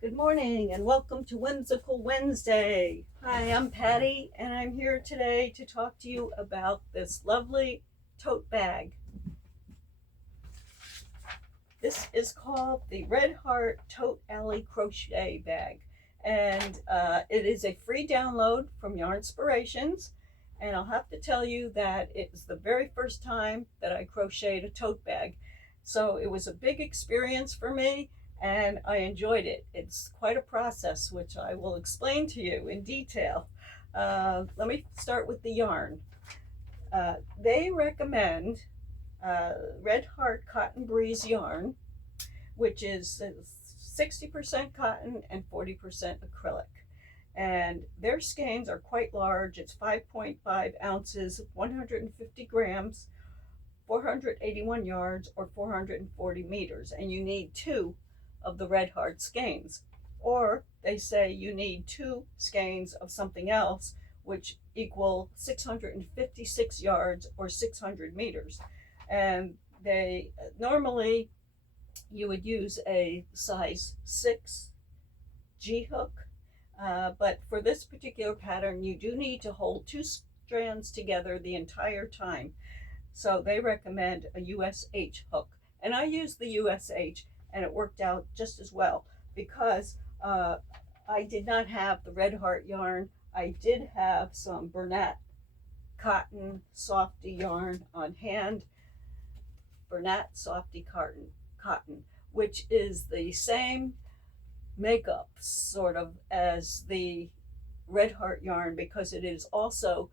Good morning and welcome to Whimsical Wednesday. Hi, I'm Patty and I'm here today to talk to you about this lovely tote bag. This is called the Red Heart Tote-ally Crochet Bag, and it is a free download from Yarnspirations. And I'll have to tell you that it was the very first time that I crocheted a tote bag. So it was a big experience for me and I enjoyed it. It's quite a process, which I will explain to you in detail. Let me start with the yarn. They recommend Red Heart Cotton Breeze yarn, which is 60% cotton and 40% acrylic. And their skeins are quite large. It's 5.5 ounces, 150 grams, 481 yards, or 440 meters. And you need two of the Red Heart skeins. Or they say you need two skeins of something else, which equal 656 yards or 600 meters. And they normally you would use a size 6 G hook, but for this particular pattern you do need to hold two strands together the entire time. So they recommend a USH hook, and I used the USH and it worked out just as well because I did not have the Red Heart yarn. I did have some Bernat cotton softy yarn on hand, Bernat softy cotton, which is the same makeup sort of as the Red Heart yarn because it is also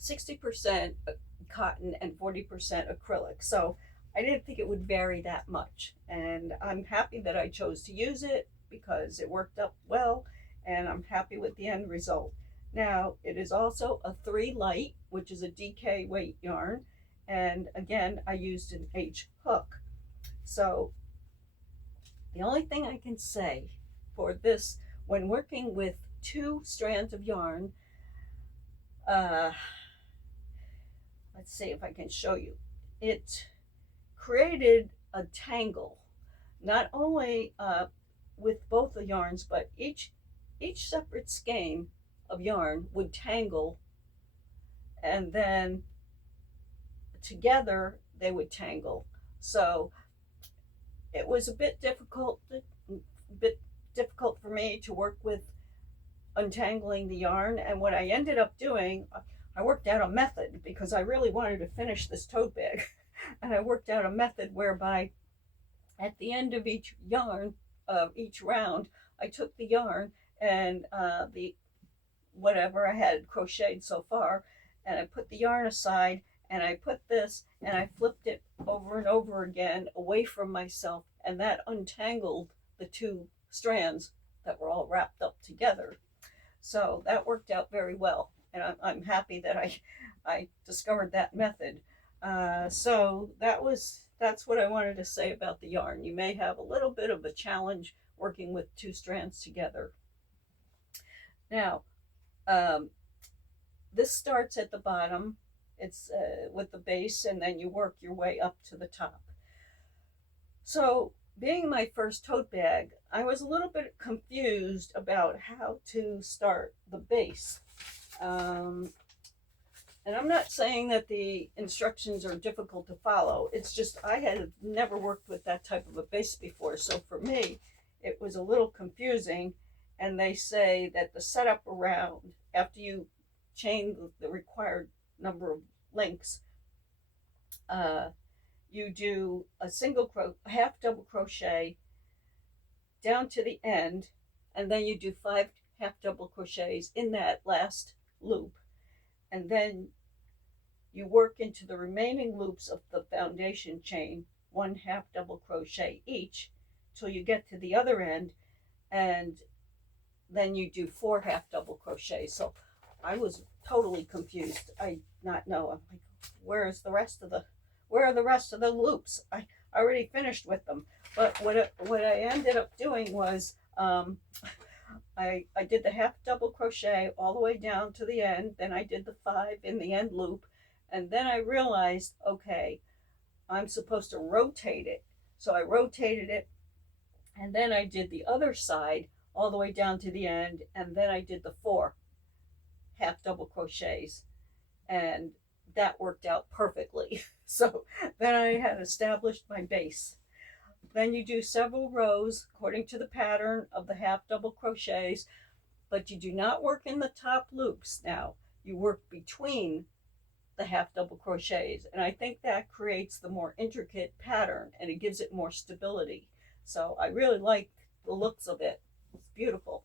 60% cotton and 40% acrylic. So I didn't think it would vary that much. And I'm happy that I chose to use it because it worked up well and I'm happy with the end result. Now, it is also a 3 light, which is a DK weight yarn. And again, I used an H hook. So the only thing I can say for this, when working with two strands of yarn, uh, let's see if I can show you. It created a tangle, not only with both the yarns, but each separate skein of yarn would tangle, and then together they would tangle. So it was a bit difficult for me to work with untangling the yarn. And what I ended up doing, I worked out a method because I really wanted to finish this tote bag. And I worked out a method whereby at the end of each yarn, of each round, I took the yarn and the whatever I had crocheted so far, and I put the yarn aside and I put this and I flipped it over and over again away from myself, and that untangled the two strands that were all wrapped up together. So that worked out very well, and I'm happy that I discovered that method. So that's what I wanted to say about the yarn. You may have a little bit of a challenge working with two strands together. Now, um, this starts at the bottom. It's with the base, and then you work your way up to the top. So, being my first tote bag, I was a little bit confused about how to start the base. Um, and I'm not saying that the instructions are difficult to follow. It's just I had never worked with that type of a base before. So for me, it was a little confusing. And they say that the setup around, after you chain the required number of links, uh, you do a half double crochet down to the end, and then you do 5 half double crochets in that last loop, and then you work into the remaining loops of the foundation chain 1 half double crochet each till you get to the other end, and then you do 4 half double crochets. So I was totally confused. I not know. I'm like, where are the rest of the loops? I already finished with them. But what I ended up doing was I did the half double crochet all the way down to the end. Then I did the 5 in the end loop, and then I realized, okay, I'm supposed to rotate it. So I rotated it And then I did the other side all the way down to the end, and then I did the 4 half double crochets, and that worked out perfectly. So then I had established my base. Then you do several rows according to the pattern of the half double crochets, but you do not work in the top loops now. You work between the half double crochets, and I think that creates the more intricate pattern and it gives it more stability. So I really like the looks of it. It's beautiful.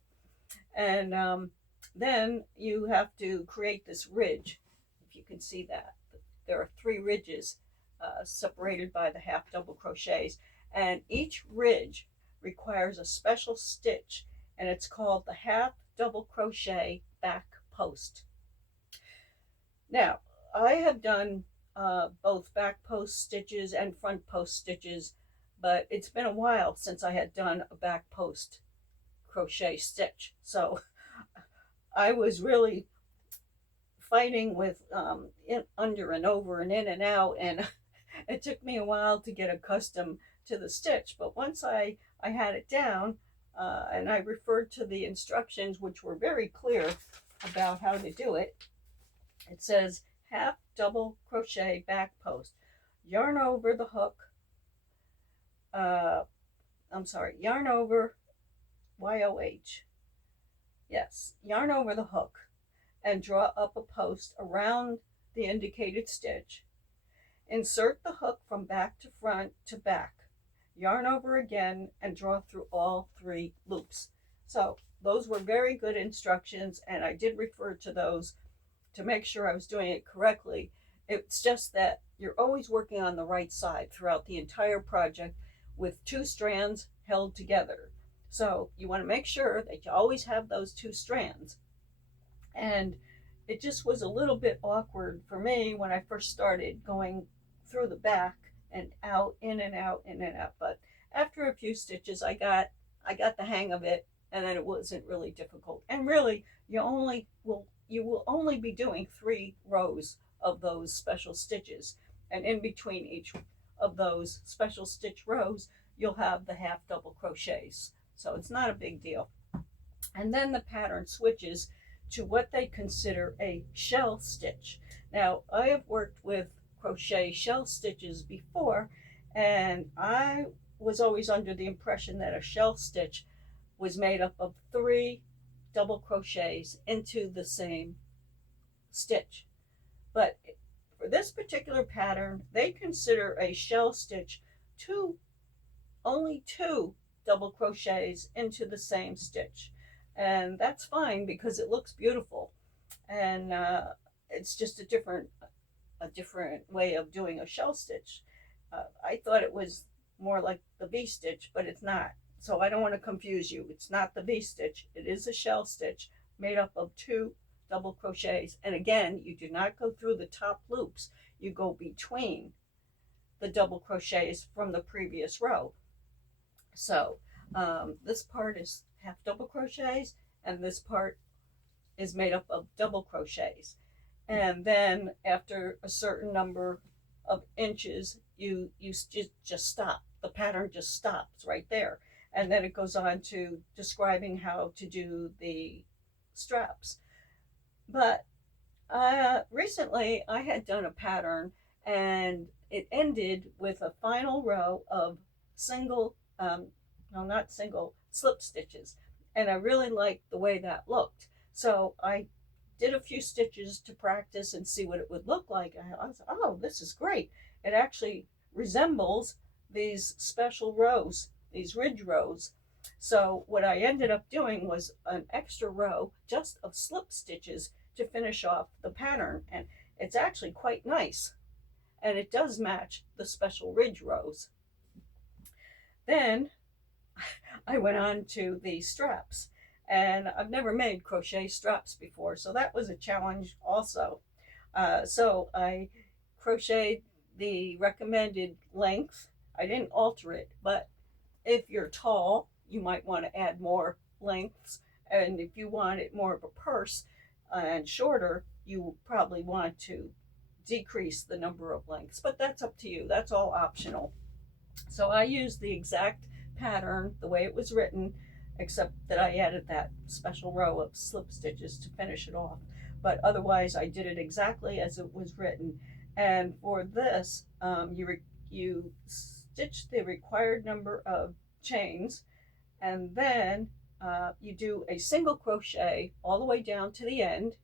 And then you have to create this ridge, if you can see that. There are 3 ridges separated by the half double crochets, and each ridge requires a special stitch, and it's called the half double crochet back post. Now, I have done both back post stitches and front post stitches, but it's been a while since I had done a back post crochet stitch. So I was really fighting with under and over and in and out, and it took me a while to get accustomed to the stitch. But once I had it down, and I referred to the instructions, which were very clear about how to do it. It says half double crochet back post, yarn over the hook, yarn over YOH. Yes, yarn over the hook and draw up a post around the indicated stitch. Insert the hook from back to front to back. Yarn over again and draw through all 3 loops. So those were very good instructions, and I did refer to those to make sure I was doing it correctly. It's just that you're always working on the right side throughout the entire project with 2 strands held together. So you want to make sure that you always have those 2 strands. And it just was a little bit awkward for me when I first started going through the back and out, in and out, in and out. But after a few stitches, I got the hang of it, and then it wasn't really difficult. And really, you will only be doing 3 rows of those special stitches, and in between each of those special stitch rows, you'll have the half double crochets. So it's not a big deal. And then the pattern switches to what they consider a shell stitch. Now, I have worked with crochet shell stitches before, and I was always under the impression that a shell stitch was made up of 3 double crochets into the same stitch. But for this particular pattern, they consider a shell stitch only 2 double crochets into the same stitch. And that's fine because it looks beautiful. And it's just a different way of doing a shell stitch. I thought it was more like the V-stitch, but it's not. So I don't want to confuse you. It's not the V-stitch. It is a shell stitch made up of 2 double crochets. And again, you do not go through the top loops. You go between the double crochets from the previous row. So this part is half double crochets, and this part is made up of double crochets. And then after a certain number of inches, you just stop. The pattern just stops right there. And then it goes on to describing how to do the straps. But recently I had done a pattern, and it ended with a final row of slip stitches. And I really liked the way that looked. So I did a few stitches to practice and see what it would look like. I was, oh, this is great. It actually resembles these special rows, these ridge rows. So what I ended up doing was an extra row just of slip stitches to finish off the pattern. And it's actually quite nice. And it does match the special ridge rows. Then I went on to the straps. And I've never made crochet straps before, so that was a challenge also. So I crocheted the recommended length. I didn't alter it, but if you're tall, you might want to add more lengths. And if you want it more of a purse and shorter, you probably want to decrease the number of lengths. But that's up to you. That's all optional. So I used the exact pattern the way it was written, except that I added that special row of slip stitches to finish it off. But otherwise, I did it exactly as it was written. And for this, you stitch the required number of chains, and then you do a single crochet all the way down to the end,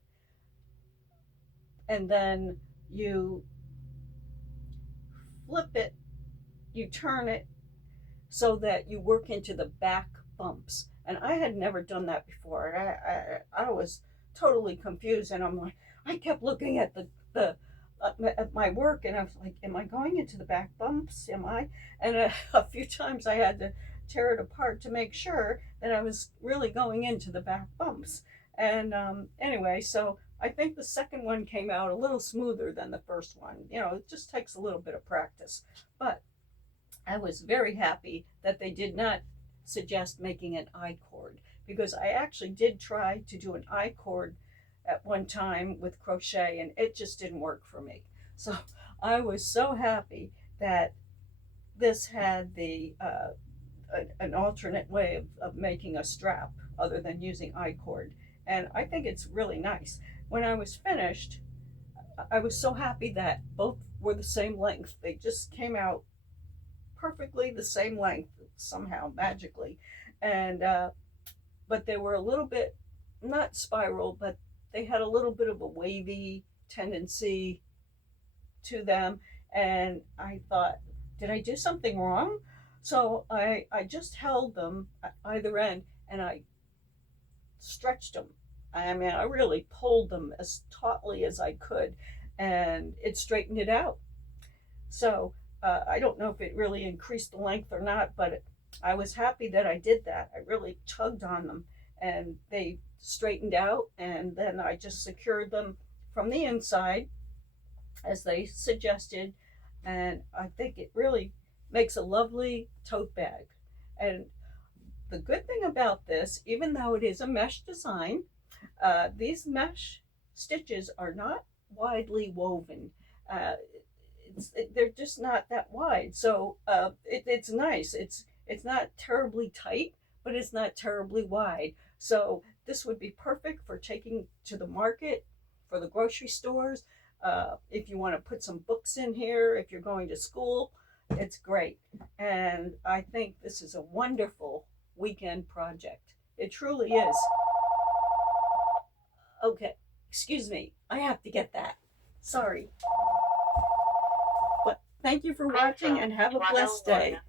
and then you flip it, you turn it so that you work into the back bumps. And I had never done that before. I was totally confused, and I'm like, I kept looking at at my work, and I was like, am I going into the back bumps? Am I? And a few times I had to tear it apart to make sure that I was really going into the back bumps. And anyway, so I think the second one came out a little smoother than the first one. You know, it just takes a little bit of practice. But I was very happy that they did not suggest making an I-cord, because I actually did try to do an I-cord at one time with crochet, and it just didn't work for me. So I was so happy that this had an alternate way of making a strap other than using I-cord, and I think it's really nice. When I was finished, I was so happy that both were the same length. They just came out perfectly the same length somehow, magically. And but they were a little bit, not spiral, but they had a little bit of a wavy tendency to them. And I thought, did I do something wrong? So I just held them at either end, and I stretched them. I mean, I really pulled them as tautly as I could, and it straightened it out. So I don't know if it really increased the length or not, but I was happy that I did that. I really tugged on them, and they straightened out, and then I just secured them from the inside as they suggested, and I think it really makes a lovely tote bag. And the good thing about this, even though it is a mesh design, these mesh stitches are not widely woven. They're just not that wide, so it's nice. It's not terribly tight, but it's not terribly wide. So this would be perfect for taking to the market, for the grocery stores. If you want to put some books in here, if you're going to school, it's great. And I think this is a wonderful weekend project. It truly is. Okay, excuse me. I have to get that. Sorry. But thank you for watching, and have a blessed day.